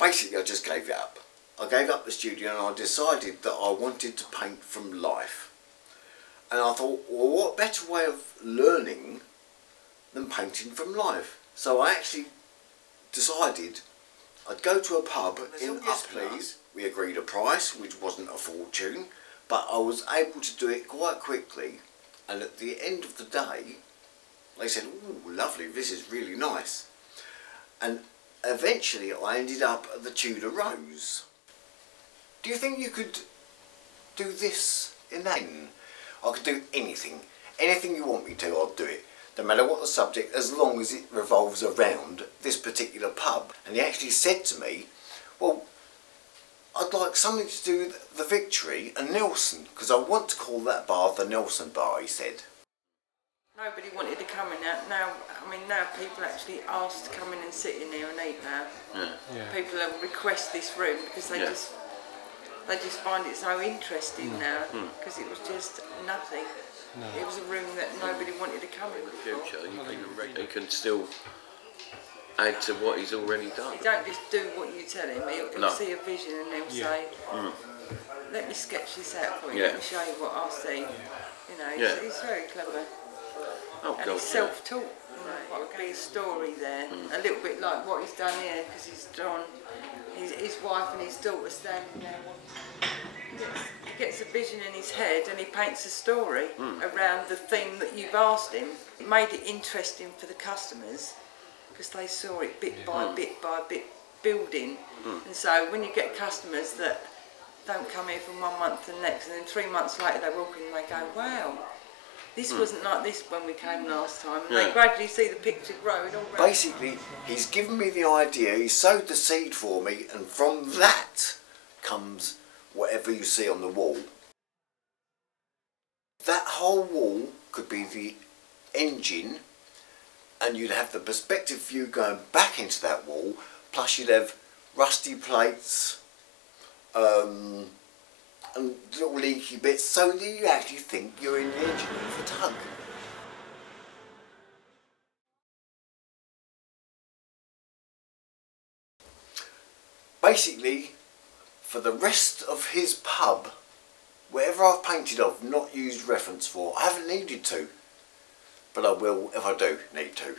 basically I just gave it up. I gave up the studio and I decided that I wanted to paint from life. And I thought, well, what better way of learning than painting from life? So I actually decided I'd go to a pub in Upnor. We agreed a price, which wasn't a fortune, but I was able to do it quite quickly. And at the end of the day, they said, "Oh, lovely, this is really nice." And eventually I ended up at the Tudor Rose. Do you think you could do this in that? I could do anything. Anything you want me to, I'll do it. No matter what the subject, as long as it revolves around this particular pub. And he actually said to me, well, I'd like something to do with the Victory and Nelson, because I want to call that bar the Nelson Bar, he said. Nobody wanted to come in now. Now people actually ask to come in and sit in there and eat now. Yeah. People request this room because they just find it so interesting now, because it was just nothing. No. It was a room that nobody wanted to come in before. In the future, he can still add to what he's already done. He don't just do what you tell him. He'll see a vision and he'll say, let me sketch this out for you, let me show you what I see. You know, he's very clever. Oh, and he's self-taught. You know, what could be a story there, a little bit like what he's done here, because he's drawn his wife and his daughter standing there. He gets a vision in his head and he paints a story around the theme that you've asked him. It made it interesting for the customers because they saw it bit by bit by bit building. And so when you get customers that don't come here from 1 month to the next, and then 3 months later they walk in and they go, wow, this wasn't like this when we came last time. And they gradually see the picture grow. Basically, he's given me the idea, he sowed the seed for me, and from that comes whatever you see on the wall. That whole wall could be the engine, and you'd have the perspective view going back into that wall, plus you'd have rusty plates, and little leaky bits, so that you actually think you're in the engine of the tug. Basically, for the rest of his pub, whatever I've painted of, not used reference for, I haven't needed to, but I will if I do need to.